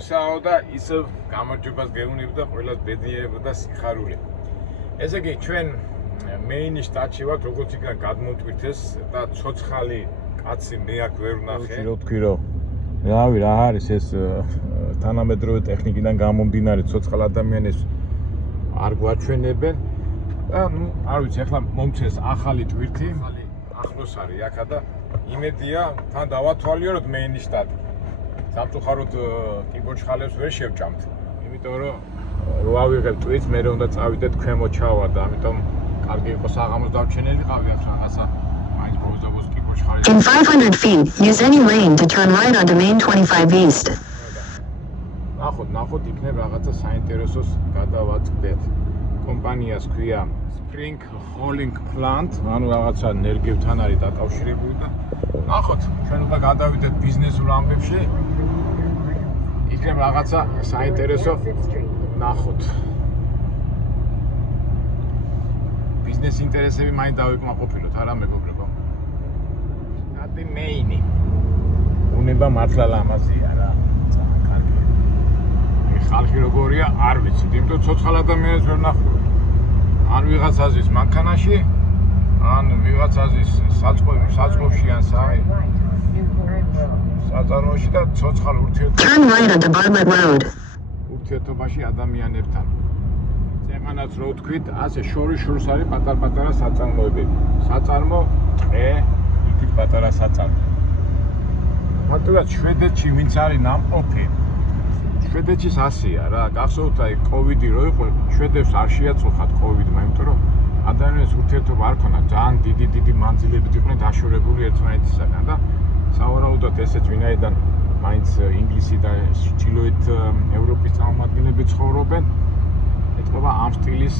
სიყვარულისაო და ისევ გამარჯვებას გეუბნები და ყველას ბედნიერება და სიხარული. ესე იგი, ჩვენ მეინის შტატში ვართ, როგორც იქნა გადმოვტვირთეს და ცოცხალი კაცი მე აქ ვერ ვნახე. რო თქვი რომ რავი რა არის ეს თანამედროვე ტექნიკიდან გამომდინარე ცოცხალ ადამიანებს არ გვაჩვენებენ და ნუ არ ვიცი ახლა მომწეს ახალი ტვირთი ახლოს არის აქა და იმედია თან დავათვალიეროთ მეინის შტატი. სამწუხაროდ კიბოჩხალებს ვერ შევჭამთ. იმიტომ რომ რო ავიღებ ტვირთს მე უნდა წავიდეთ ქვემო ჩავა და ამიტომ კარგი იყო საღამოს დავჩენილიყავი აქ რაღაცა მაინც ბოზ კიბოჩხალი. In 500 feet, use any lane to turn right onto Main 25 East. ნახოთ იქნებ რაღაცა საინტერესოს გადავაწყდეთ. კომპანიას ქვია Spring Hauling Plant, ანუ რაღაცა ენერგიებთან არის დაკავშირებული და ნახოთ, ჩვენ უნდა გადავიდეთ ბიზნესურ ამბებში. იქნებ რაღაცა საინტერესო ნახოთ. ბიზნეს ინტერესები მაინც დავიკმაყოფილოთ, არა მეგობრებო. შტატი მეინი. უნება მართლა ლამაზია რა. ხალხი როგორია არ ვიცით, იმიტომ ცოცხალ ადამიანებს ვერ ნახულობ. ან ვიღაცა ზის მანქანაში, ან ვიღაცა ზის საწყობში ან საწარმოოში და ცოცხალ ურთიერთობაში ადამიანებთან. წეღანაც რო ვთქვით, ასე შორის არის პატარ-პატარა საწარმოები. საწარმო ტყე, იქით პატარა საწარმო. მარტივად შვედეთში ვინც არის ნამყოფი შვედეთში ასია რა, გახსოვთ აი კოვიდი რო იყო, შვედებს არ შეაწუხათ კოვიდმა, იმიტომ რომ ადამიანებს ურთიერთობა არ ქონდა, ძალიან დიდი მანძილებით იყვნენ დაშორებული ერთმანეთისაგან და სავარაუდოდ ესეც ვინაიდან მაინც ინგლისი და ჩრდილოეთ ევროპის წარმომადგენლები ცხოვრობენ, ეთქობა ამ სტილის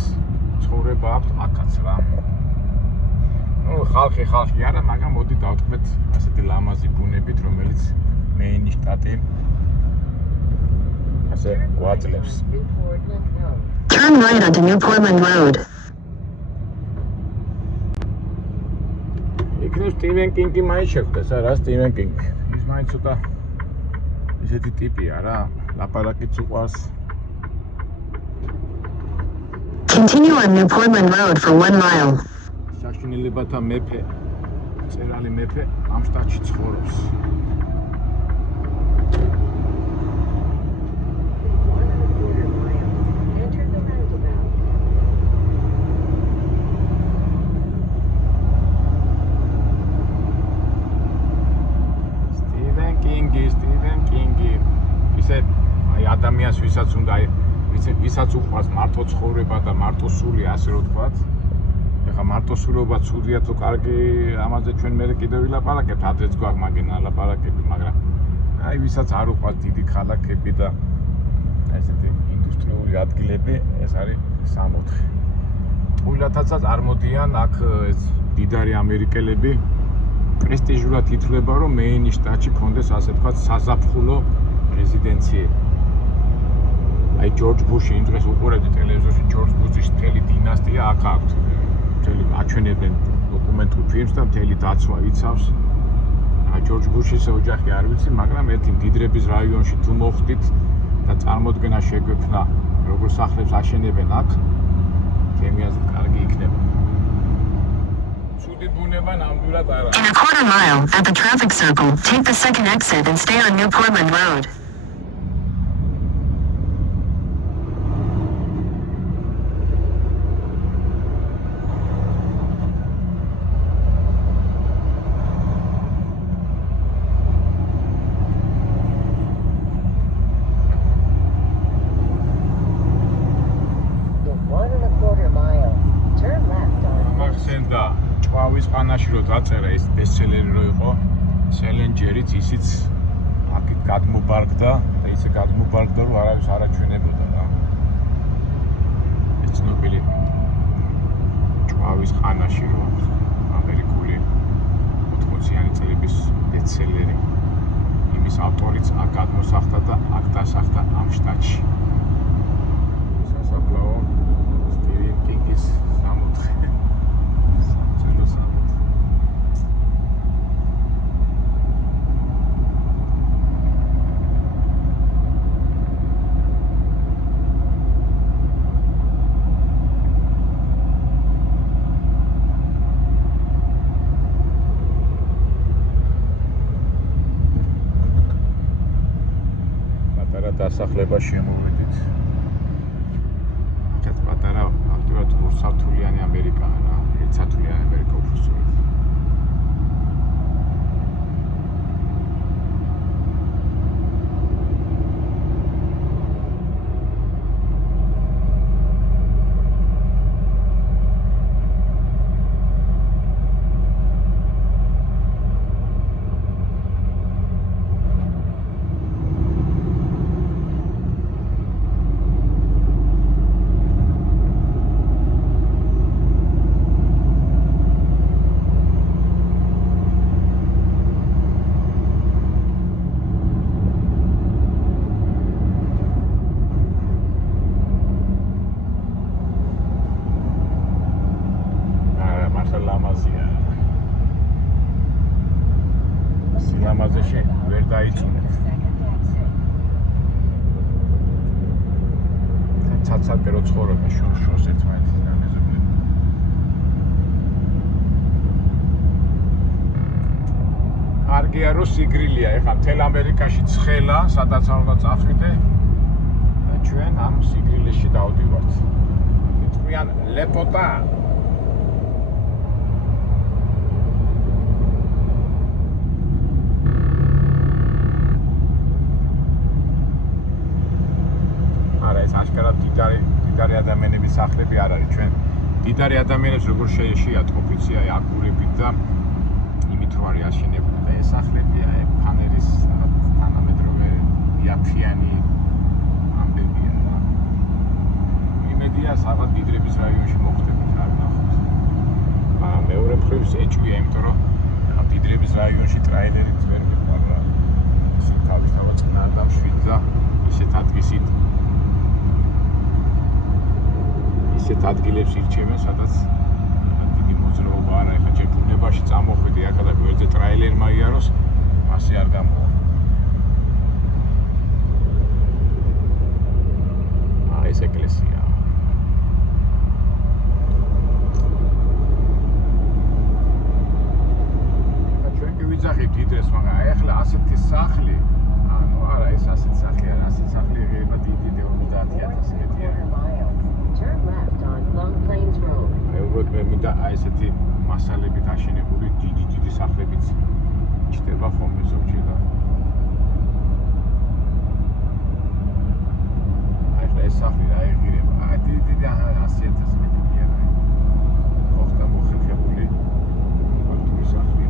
ცხოვრება აქვს აქაც რა. ნუ ხალხი არა, მაგრამ მოდი დავტყმეთ ასეთი ლამაზი ბუნებით, რომელიც მეინის შტატი გვაძლევს. Turn right onto New Portland Road. იქნებ სტივენ კინგი მაინც შეხვდეს რა, სტივენ კინგი. ის მაინც ცოტა ისეთი ტიპია რა, ლაპარაკიც უყვარს. Continue on New Portland Road for 1 mile. საშინელებათა მეფე, წერალი მეფე ამ შტატში ცხოვრობს. ადამიანს ვისაც უნდა ვისაც უყვარს მარტო ცხოვრება და მარტო სული ასე რო თქვათ. ეხლა მარტო სულობა ცუდია თუ კარგი, ამაზე ჩვენ მე კიდევ ვილაპარაკებთ, ადრეც გვაქვს მაგენა ლაპარაკები, მაგრამ აი ვისაც არ უყვარს დიდი ქალაქები და ესეთი ინდუსტრიული ადგილები, ეს არის 64. უილათაცაც არ მოდიან აქ ეს დიდარი ამერიკელები პრესტიჟულად ითვლება, რომ მეინის შტატში ქონდეს ასე თქვათ საზაფხულო რეზიდენციები. აი ჯორჯ ბუში იმ დღეს უყურებდი ტელევიზორში ჯორჯ ბუშის მთელი დინასტია აქ აქვს. მთელი აჩვენებენ დოკუმენტურ ფილმს და მთელი დაცვა იცავს. აი ჯორჯ ბუშის ოჯახი არ ვიცი, მაგრამ ერთი მდიდრების რაიონში თუ მოხვდით და წარმოდგენა შეგვექნა როგორ სახლებს აშენებენ აქ, ჩემი აზრით კარგი იქნება. ცუდი ბუნება ნამდვილად არა. In a quarter mile, at the traffic circle, take the second exit and stay on New Portland Road. ყანაში რო დაწერა ეს ბესტსელერი რო იყო სელენჯერიც ისიც აქ გადმობარგდა და ისე გადმობარგდა რომ არავის არ აჩვენებოდა რა. ეს ცნობილი ჭვავის ყანაში რო ამერიკული 80-იანი წლების ბესტსელერი იმის ავტორიც აქ გადმოსახდა და აქ დასახდა ამ შტატში. სასაფლაო სტივენ კინგის სამოთხე. დასახლებაში შემოვედით. აქეთ პატარა აქტიურად ორსართულიანი ამერიკაა რა. ერთსართულიანი ამერიკა უფრო სწორად. სილამაზეში ვერ დაიწუნეთ. ცაცაკე რო ცხოვრობ შორს ერთმანეთისგან ეზობლები. კარგია რომ სიგრილია, ეხლა მთელ ამერიკაში ცხელა, სადაც არ უნდა წავიდე და ჩვენ ამ სიგრილეში დავდივართ. მიტყვიან ლეპოტა. აშკარად დიდარი ადამიანების სახლები არ არის. ჩვენ დიდარი ადამიანებს როგორ შეატყობიცია აგურებით და იმით რომ არის აშენებული და ეს სახლებია ფანერის თანამედროვე იაფიანი ამბებია რა. იმედია სადღაც დიდრების რაიონში მოხდებით რა ვნახოთ. მაგრამ მეორე მხრივ ეჭვია, იმიტომ რომ დიდრების რაიონში ტრაილერით ვერ მიყვარ რა. ისე თავისთავად წნარ და მშვიდ და ისეთ ადგილით ისეთ ადგილებს ირჩევენ, სადაც დიდი მოძრაობა არა. ეხლა ჯერ ბუნებაში წამოხვიდე აქა და გვერდზე ტრაილერმა იაროს, ასე არ გამოვა. ეს ეკლესია. ჩვენ კი ვიძახით დიდრეს, მაგრამ ეხლა ასეთი სახლი, ანუ არა ეს ასეთი სახლი არა, ასეთი სახლი ღირება დიდი 50,000 მეტია. Turn left on Long Plains Road. მე მინდა აი ესეთი მასალებით აშენებული დიდი სახლებიც ჩდება ხოლმე ზოგჯერ და აი ეს სახლი რა ეღირება. აი დიდი 100,000 მეტია რა. ოხტა მოხერხებული კულტურის სახლი.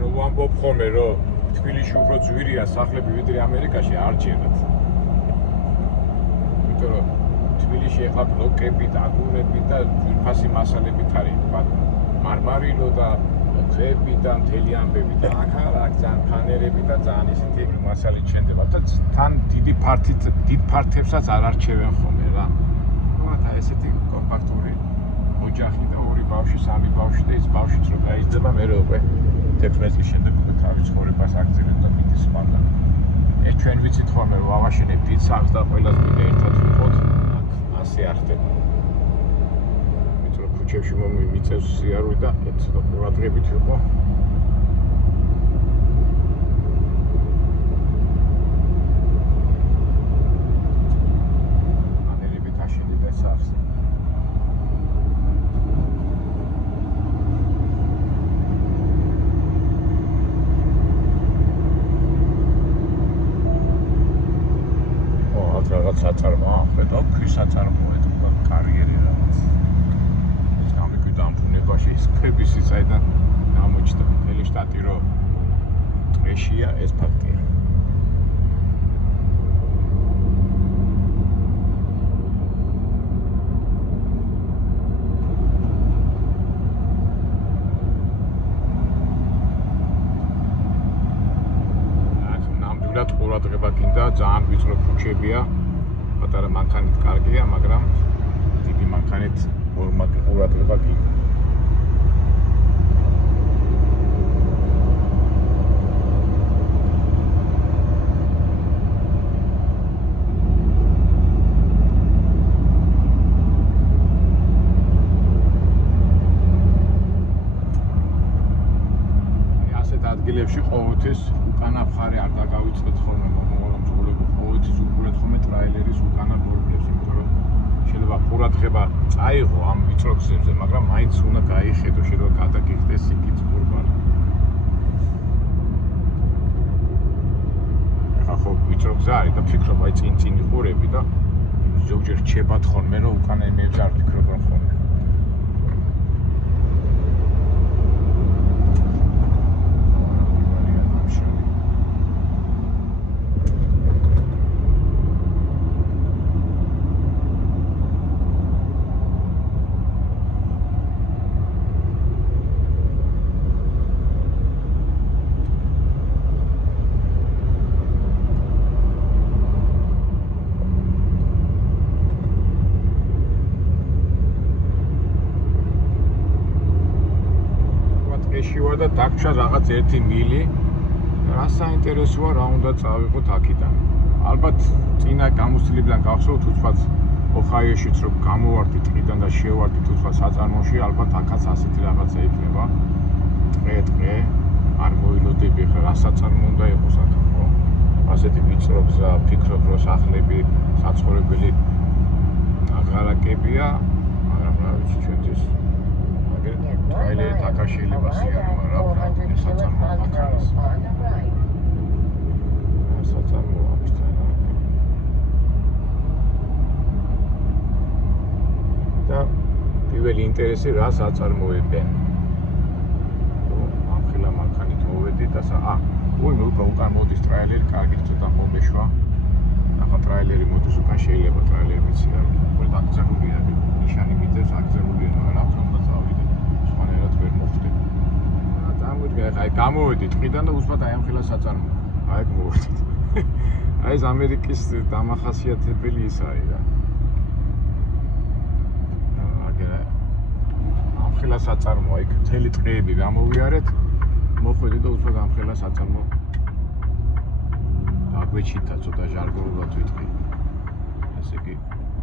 რომ ვამბობ ხოლმე რომ თბილისში უფრო ძვირია სახლები ვიდრე ამერიკაში არ ჭირდათ. იმიტომ რომ თბილისში ეხლა ბლოკებით, აგურებით და ძვირფასი მასალებით არის, თქვა მარმარილო და ძვები და მთელი ამბები და აქ ძალიან ფანერები და ძალიან ისეთი მასალით შენდება და თან დიდ ფართებსაც არ არჩევენ ხოლმე რა. და ესეთი კომპაქტური ოჯახი და ორი ბავშვი, სამი ბავშვი და ის ბავშვიც რო გაიზრდება, მე უკვე 16 წლის შემდეგ უკვე თავის ცხოვრებას აგრძელებს და მიდის სპანდა. ეს ჩვენ ვიცით ხოლმე რომ ავაშენებთ დიდ სახლს და ყველას მინდა ერთად ვიყოთ. ასე არ ხდება. იმიტომ რომ ქუჩებში მომიწევს სიარული და ცოტა ყურადღებით ვიყო. ანელებით აშენებდა სახლს. რაღაც საწარმოა, ხედავ, ქვის საწარმოა, თქვა კარიერი რაღაც. ეს გამიკვირდა ამ ბუნებაში, ის ქვების საიდან გამოჩნდა მთელი შტატი რომ ტყეშია, ეს ფაქტია. ნამდვილად ყურადღება გინდა, ძალიან ვიწრო ქუჩებია. პატარა მანქანით კარგია, მაგრამ დიდი მანქანით ორმაგი ყურადღება გინდა. ასეთ ადგილებში ყოველთვის უკანა მხარე არ დაგავიწყეთ ხოლმე მომავალ მძღოლებო, ყოველთვის უყურეთ ხოლმე ყურადღება წაიღო ამ ვიწრო გზებზე, მაგრამ მაინც უნდა გაიხედო, შეიძლება გადაგიხდეს იქით ყურბანი. ახლა ხო ვიწრო გზა არის და ფიქრობ აი წინ იყურები და ზოგჯერ რჩებათ ხოლმე, რომ უკან ემეებზე არ ფიქრობ რომ ხოლმე. და დაგჩა რაღაც 1 მილი. რა საინტერესოა რა უნდა წავიღოთ აქიდან. ალბათ წინა გამოცდილებიდან გახსოვთ უცბად ოჰაიოშიც რომ გამოვარდით ტყიდან და შევარდით უცბად საწარმოში, ალბათ აქაც ასეთი რაღაცა იქნება. ტყე არ მოილოდები ხა რა საწარმო უნდა იყოს აქ ხო? ასეთი ვიწრო გზა, ფიქრობ რომ სახლები, საცხოვრებელი აგარაკებია, მაგრამ რა ვიცი ჩვენთვის Traile Takashi Libasiya, Marabra, Satan Makaris. Satan Moabstana. Da, პირველი ინტერესი რა საწარმოებენ. ამ ხილა მანქანით მოვედით და უკან მოდის ტრაილერი, კარგი ცოტა მომეშვა. ახლა ტრაილერი მოდის უკან შეიძლება ტრაილერი ვიცი რა. უბრალოდ აკრძალულია, ნიშანი მიწევს აკრძალულია, მაგრამ აქვს უნდა წავიდე. სვანერად ვერ მოხდე. დამოდგა, აი გამოვედით ტყიდან და უცბად აი ამ ხილა საწარმო. აი ეგ მოვედით. აი ეს ამერიკის დამახასიათებელი ის არის რა. ხელა საწარმოა იქ მთელი ტყეები გამოვიარეთ მოხვედით და უცბად ამ ხელა საწარმო დაგვეჩითა ცოტა ჟარგონულად ვიტყვი ესე იგი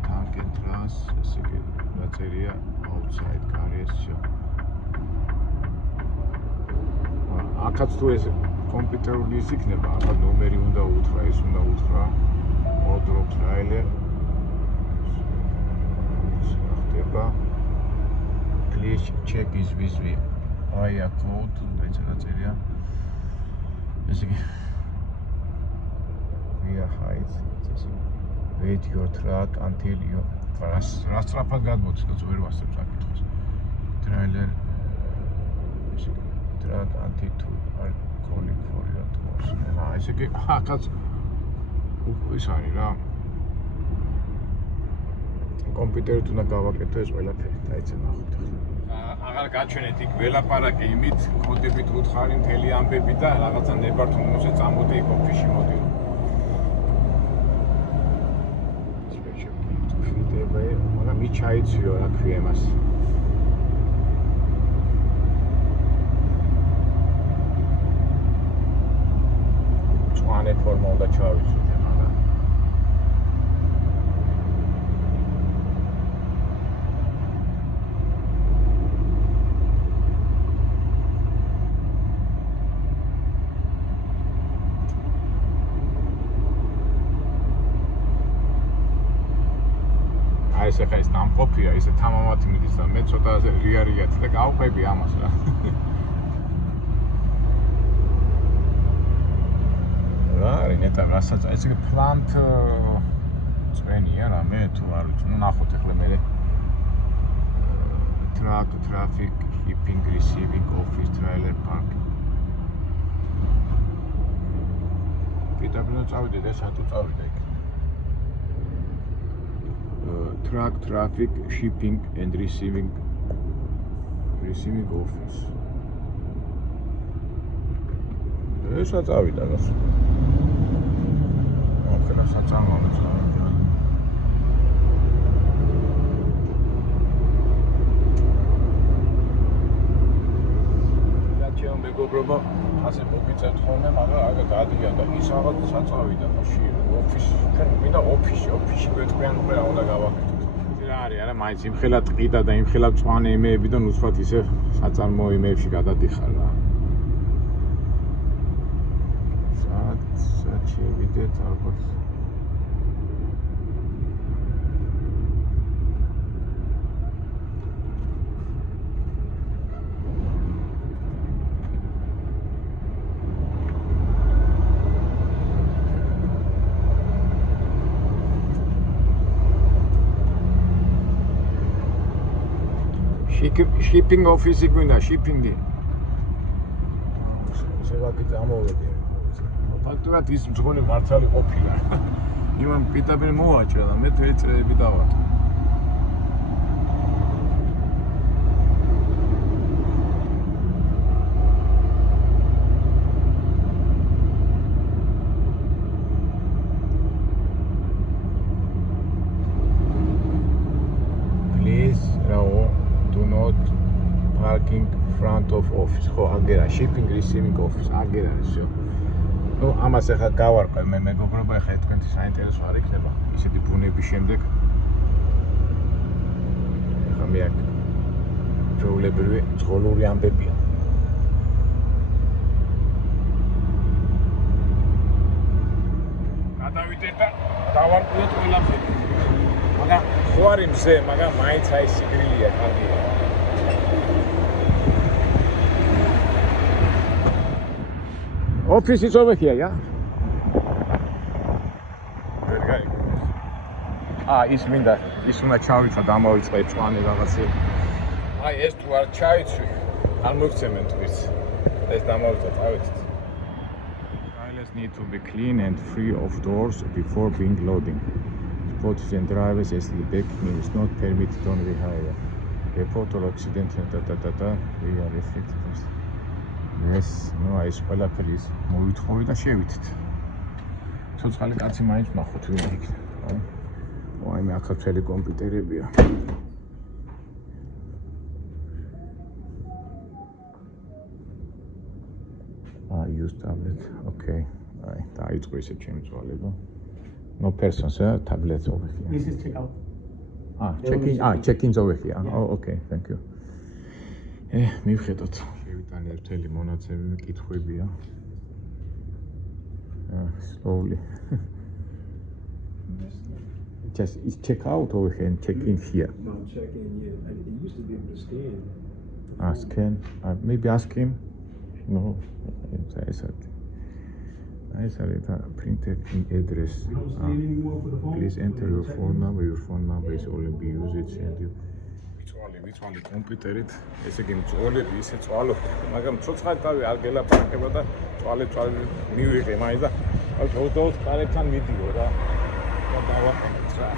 თანკენტრას ესე იგი დაწერია outside გარესჩა აქაც თუ ეს კომპიუტერული ის იქნება ახლა ნომერი უნდა უთხრა ის უნდა უთხრა odro trailer ხდება Please check his visa via code დაიცა დაწერია ესე იგი via height ესე wait your truck until you რას სწრაფად გადმოდის და ვერ ვასწრებს აკითხოს trailer ესე იგი truck until to are calling for your tours ესე იგი ახაც ის არის რა კომპიუტერით უნდა გავაკეთო ეს ყველაფერი დაიცა ნახოთ აღარ გაჩვენეთ იქ ველაპარაკი იმით კოდებით უთხარი მთელი ამბები და რაღაცა ნებართ უმოზე წამოდი იქ ოფისში მოდი მაგრამ მიჩაიციო რა ქვია მას წვანე ფორმა უნდა ჩავიცვით ესე ხა ეს დამყოფია, ესე თამამათი მიდის და მე ცოტა რიარიათი და გავყვები ამას რა. რა არის ნეტა რასაც ესე პლანტ წვენია რა მე თუ არ ვიცი, ნუ ნახოთ ახლა მე truck traffic shipping receiving office trailer park. კიდევ წავიდე და სათუ წავიდე იქ. Truck traffic shipping and receiving office. Esa წავიდა გას. ოკეა საწარმოა წავიდა. რაჩემ მეგობრებო, ასე მოგიწევთ ხოლმე, მაგრამ აგა გადიან და ის რაღაც საწავიდა მაში ოფისი. ჩვენ მინდა ოფისში გვეთქვიან უკვე რა უნდა გავაკეთოთ. არის არა მაინც იმხელა ტყიდა და იმხელა მწვანე ემეები და ნუსხად ისე საწარმო ემეებში გადადიხარ რა სად შევიდეთ ალბათ shipping office-ი გვინდა, shipping-ი. შევაკეთე ამოვედი. ფაქტობრივად ის მძღოლი მართალი ყოფილა. იმან პირდაპირ მოვაჭრა და მე თვე წრეები დავატო. Parking front of office. ხო, აგერა shipping receiving office. აგერა ისო. ნუ ამას ახლა გავარკვე მე მეგობრობა, ახლა თქვენთვის საინტერესო არ იქნება ისეთი ბუნების შემდეგ. ახლა მე აქ ჯოულებრივი ძღოლური ამბებია. გადავიდეთ და დავარკვიოთ ყველაფერი. მაგრამ ხო არის მზე, მაგრამ მაინც აი სიგრილია კარგია. Office is over here, yeah? Very good. ის მინდა, ის უნდა ჩავიცა და ამოვიწყე წვანი რაღაცი. ეს თუ არ ჩაიცვი, არ მოგცემენ ტვირს. ეს დამოვიწყე, წავიდეთ. Trailers need to be clean and free of doors before being loading. Spotters and drivers as the backing is not permitted on the highway. Report all accident we are restricted. ეს ნუ აი ეს ყველაფერი ის მოვითხოვე და შევითით. ცოცხალი კაცი მაინც ნახოთ ვინ იქნება. აი მე აქ მთელი კომპიუტერებია. use tablet. Okay. აი დაიწყო ისე ჩემი წვალება. No persons, tablets over here. This is check out. Check-in's over here. Oh, okay, thank you. მივხედოთ. შევიტანე ერთელი მონაცემი კითხვებია. Slowly. Just is check out over here and check in here. No, check in, yeah. It used to be able to scan. Scan. Maybe ask him. No. I said printed in address. You don't scan anymore for the phone? Please enter your phone number. Your phone number is only be used and you. ვიცვალი კომპიუტერით, ესე იგი მწოლები ისე წვალობ, მაგრამ ცოცხალი თავი არ გელაპარაკება და წვალე მივიღე მაინც და აუცილებლად კარებთან მიდიო რა. და დავაყენეთ რა.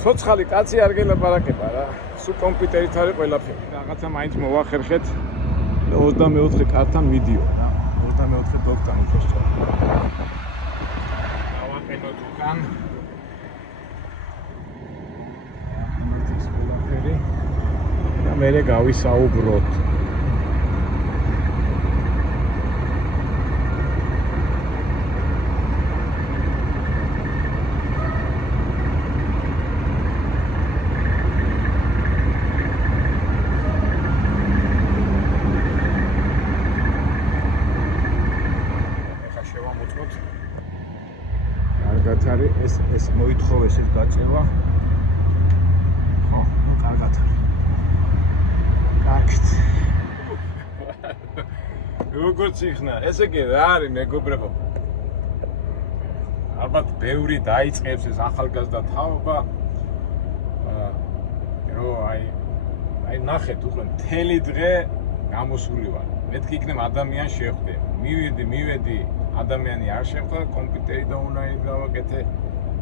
ცოცხალი კაცი არ გელაპარაკება რა. სულ კომპიუტერით არის ყველაფერი. რაღაცა მაინც მოვახერხეთ. 24 კაცთან მიდიო რა. 24 დოქთან უფრო სწორად. დავაყენოთ უკან. და მე გავისაუბროთ. ეხა შევამოწმოთ. კარგად არის ეს მოითხოვეს ეს გაწევა. კარგად არის. კარგით. როგორც იხნა, ესე იგი რა არის მეგობრებო? ალბათ ბევრი დაიწყებს ეს ახალგაზრდა თაობა. რომ აი ნახეთ უკვე მთელი დღე გამოსული ვარ. მეთქი იქნება ადამიანი შეხვდე. მივედი, ადამიანი არ შეხვდა, კომპიუტერი და ონლაინი გავაკეთე.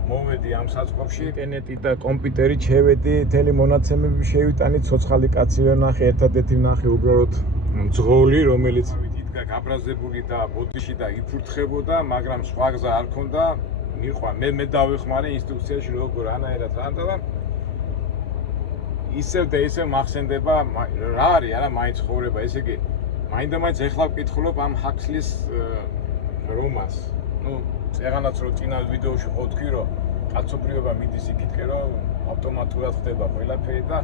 მოვედი ამ საწყობში, ინტერნეტი და კომპიუტერი შევედი, მთელი მონაცემები შევიტანი, ცოცხალი კაცი ვერ ნახე, ერთადერთი ნახე უბრალოდ მძღოლი, რომელიც იდგა გაბრაზებული და ბოდიში და იფურთხებოდა, მაგრამ სხვა გზა არ ქონდა. მიყვა, მე დავეხმარე ინსტრუქციაში როგორ ანაერად რანდა. ისევ და ისევ მახსენდება რა არის არა მაინც ხოვრება, ესე იგი მაინდა-მაინც ეხლა ვკითხულობ ამ ჰაქსლის რომანს. ნუ წეღანაც რო წინა ვიდეოში ხო თქვი რომ კაცობრიობა მიდის იქითკენ რომ ავტომატურად ხდება ყველაფერი და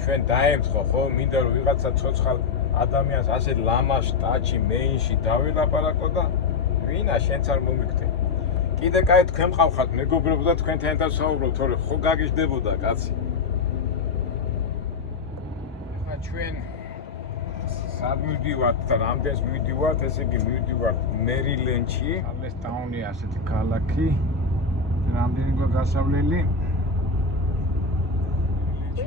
ჩვენ დაემთხო ხო მინდა რომ ვიღაცა ცოცხალ ადამიანს ასე ლამას ტაჩი მეინში დაველაპარაკო და ვინა შენც არ მომიგდე. კიდე კაი თქვენ მყავხართ მეგობრებო და თქვენთან დავსაუბრობ, თორე ხო გაგიჟდებოდა კაცი. ახლა ჩვენ სად მივდივართ და რამდენს მივდივართ, ესე იგი მივდივართ მერილენდში. ჩარლესტაუნი ასეთი ქალაქი. რამდენი გასავლელი?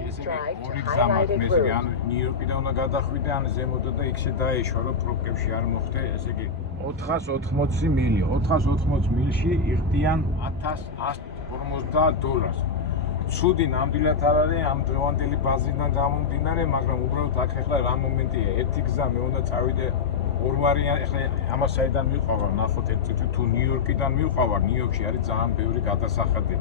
ეს drive ორი to გზა მაქვს, highlighted ესე იგი, route. ან ნიუ-იორკიდან უნდა გადახვიდე, ან ზემოდან და იქ შედაეშვა, რომ პრობლემში არ მოხდე, ესე იგი 480 მილი, 480 მილში იხდიან $1150. ცუდი ნამდვილად არ არის ამ დღევანდელი ბაზიდან გამომდინარე, მაგრამ უბრალოდ აქ ახლა რა მომენტია, ერთი გზა მე უნდა წავიდე ორ ვარიანტი, ახლა ამას საიდან მივყავარ, ნახოთ ერთ წუთი თუ ნიუ-იორკიდან მივყავარ, ნიუ-იორკში არის ძალიან ბევრი გადასახადები,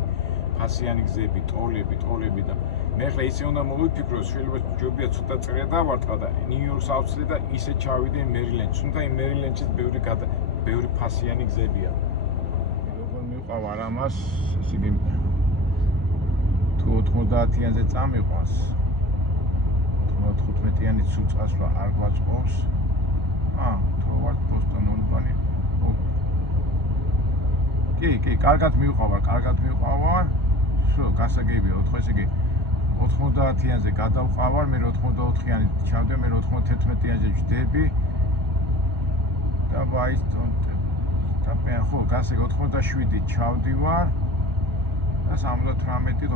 ფასიანი გზები, ტოლები და მე ახლა ისე უნდა მოვიფიქრო, შეიძლება ჯობია ცოტა წრე დავარტყა და ნიუ-იორკს ავცლი და ისე ჩავიდე მერილენდში, თუმცა იმ მერილენდშიც ბევრი ფასიანი გზებია. როგორ მივყავარ ამას, ესე იგი თუ 90-იანზე წამიყვანს 95-იანი თუ წასვლა არ გვაწყობს თუ ვარ პოსტონ ურბანი კი, კარგად მივყავარ შო, გასაგებია, ესე იგი 90-იანზე გადავყავარ, მე 84-იანი ჩავდე, მე 91-იანზე ვждები და ხო, გასაგებია 87 ჩავდივარ და 78, 95 და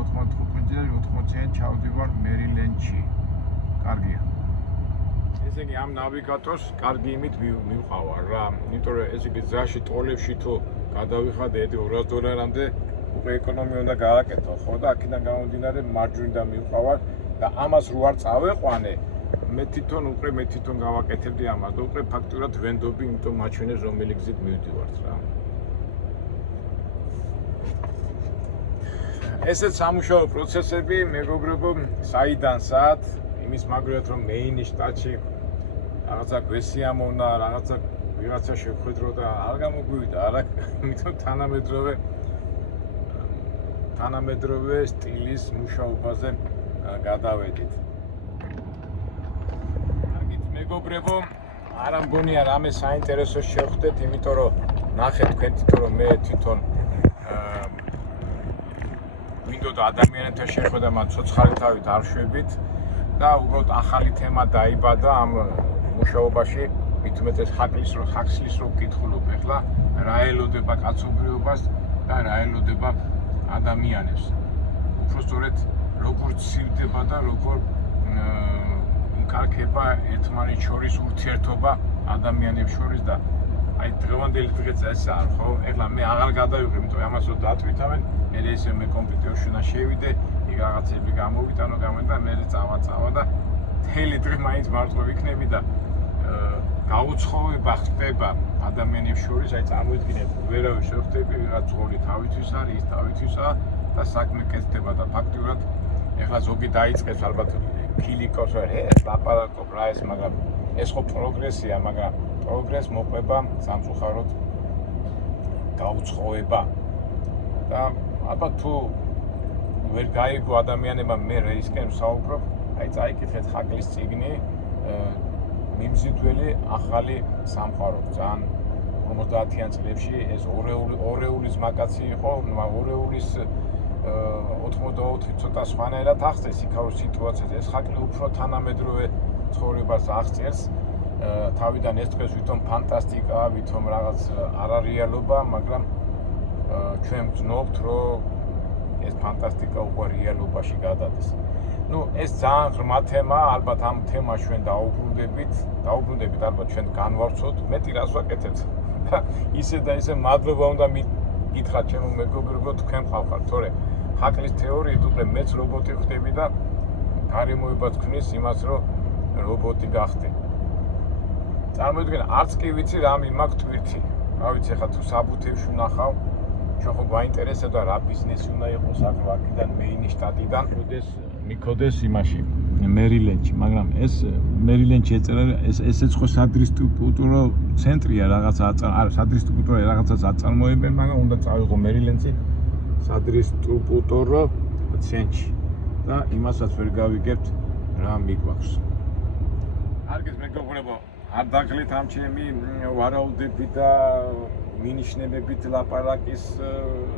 80-იან ჩავდივარ მერილენდში. კარგია. ესე იგი ამ ნავიგატორს კარგი იმით მივყავარ რა, იმიტომ რომ ესე იგი ძაში ტოლებში თუ გადავიხადე $200-მდე, უკვე ეკონომია უნდა გააკეთო, ხო და აქედან გამომდინარე მარჯვნიდან მივყავარ და ამას რო არ წავეყვანე, მე თვითონ გავაკეთებდი ამას და უკვე ფაქტურად ვენდობი, იმიტომ მაჩვენებს რომელი გზით მივდივართ რა. ესეც სამუშაო პროცესები, მეგობრებო, საიდან საათ, იმის მაგრად რომ მეინის შტატში რაღაცა გვესიამოვნა, რაღაცა შეხვედრო და არ გამოგვივიდა, არა, იმიტომ თანამედროვე სტილის მუშაობაზე გადავედით. კარგით, მეგობრებო, არ მგონია რამე საინტერესო შევხვდეთ, იმიტომ რომ ნახეთ თქვენ თვითონ რომ მე თვითონ მინდოდა ადამიანებთან შეხვედრა, მან ცოცხალი თავით არ შვებით და უბრალოდ ახალი თემა დაიბადა ამ მუშაობაში, მით უმეტეს ხაქსლის რო ვკითხულობ ახლა, რა ელოდება კაცობრიობას და რა ელოდება ადამიანებს. უბრალოდ როგორ ცივდება და როგორ იმკარგება ერთმანეთს შორის ურთიერთობა ადამიანებს შორის და აი დღევანდელი დღეც ეს არ ხო? ეხლა მე აღარ გადავიღე, იმიტომ ამას რო დათვითავენ, მე ესე მე კომპიუტერში უნდა შევიდე, იქ რაღაცები გამოვიტანო და მე წავა და მთელი დღე მაინც მარტო ვიქნები და გაუცხოვება ხდება ადამიანებს შორის, აი წარმოიდგინეთ, ვერავის შეხვდები, ვიღაც ძღოლი თავისთვის არის, ის თავისთვისაა და საქმე კეთდება და ფაქტურად ეხლა ზოგი დაიწყეს ალბათ ფილიკოს ლაპარაკობ რა ეს, მაგრამ ეს ხო პროგრესია, მაგრამ პროგრესს მოყვება სამწუხაროდ გაუცხოვება და ალბათ თუ ვერ გაიგო ადამიანებმა მე რისკენ ვსაუბრობ, აი წაიკითხეთ ხაკლის წიგნი მიმზიდველი ახალი სამყარო. ძალიან 50-იან წლებში ეს ორეულის მაკაცი იყო, ორეულის 84 ცოტა სხვანაირად აღწევს იქაურ სიტუაციაზე. ეს ხაკლი უფრო თანამედროვე ცხოვრებას აღწერს. თავიდან ეს დღეს ვითომ ფანტასტიკაა, ვითომ რაღაც არარეალობა, მაგრამ ჩვენ ვძნობთ, რომ ეს ფანტასტიკა უკვე რეალობაში გადადის. ეს ძალიან ღრმა თემაა, ალბათ ამ თემას ჩვენ დაუბრუნდებით, ალბათ ჩვენ განვავრცოთ, მეტი რას ვაკეთებთ. ისე და ისე მადლობა უნდა მიგითხრათ ჩემო მეგობრებო, თქვენ ხალხად, თორე ხაკლის თეორიით უკვე მეც რობოტი ხდები და გარემოება თქვნის იმას, რომ რობოტი გახდე. წარმოიდგინე, არც კი ვიცი რა მიმაქვს ტვირთი. რა ვიცი, ხა თუ საბუთებში ვნახავ, ჩვენ ხო გვაინტერესებდა რა ბიზნესი უნდა იყოს აქ ვაკიდან მეინის შტატიდან. მიქოდეს იმაში, მერილენდში, მაგრამ ეს მერილენდში ეწერა, ესეც ხო სადისტრიბუტორო ცენტრია რაღაცა არა, სადისტრიბუტორო რაღაცას აწარმოებენ, მაგრამ უნდა წავიღო მერილენდში სადისტრიბუტორო ცენტრში და იმასაც ვერ გავიგებთ რა მიგვაქვს. კარგით, მეგობრებო, არ დაგლით ამ ჩემი ვარაუდები და მინიშნებებით ლაპარაკის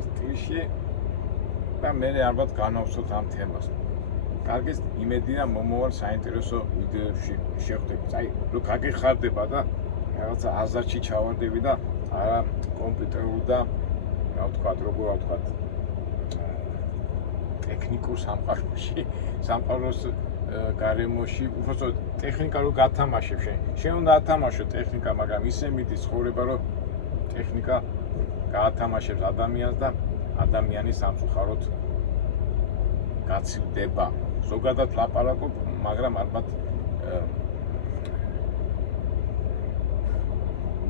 სტილში და მე ალბათ განავსოთ ამ თემას. კარგით, იმედია მომავალ საინტერესო ვიდეოებში შევხვდებით. აი, რო გაგეხარდება და რაღაცა აზარში ჩავარდები და არა კომპიუტერულ და რა ვთქვათ, ტექნიკურ სამყაროში სამყაროს გარემოში უბრალოდ ტექნიკა რო გათამაშებ შენ უნდა ათამაშო ტექნიკა, მაგრამ ისე მიდის ცხოვრება, რომ ტექნიკა გაათამაშებს ადამიანს და ადამიანი სამწუხაროდ გაცივდება. ზოგადად ლაპარაკობ, მაგრამ ალბათ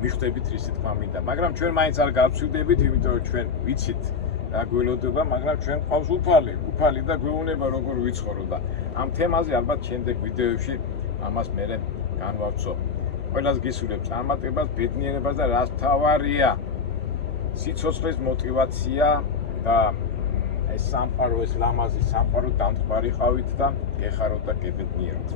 მიხვდებით ისი თქმა მინდა, მაგრამ ჩვენ მაინც არ გავცივდებით, იმიტომ რომ ჩვენ ვიცით რა გველოდება, მაგრამ ჩვენ ყავს უფალი და გვეუბნება როგორ ვიცხოვრო და ამ თემაზე ალბათ შემდეგ ვიდეოებში ამას მე განვავცო. ყველას გისურვებ წარმატებას, ბედნიერებას და რაც მთავარია, სიცოცხლის мотиваცია და ეს სამყარო, ეს ლამაზი სამყარო დამწყბარიყავით და გეხაროთ და გებედნიეროთ.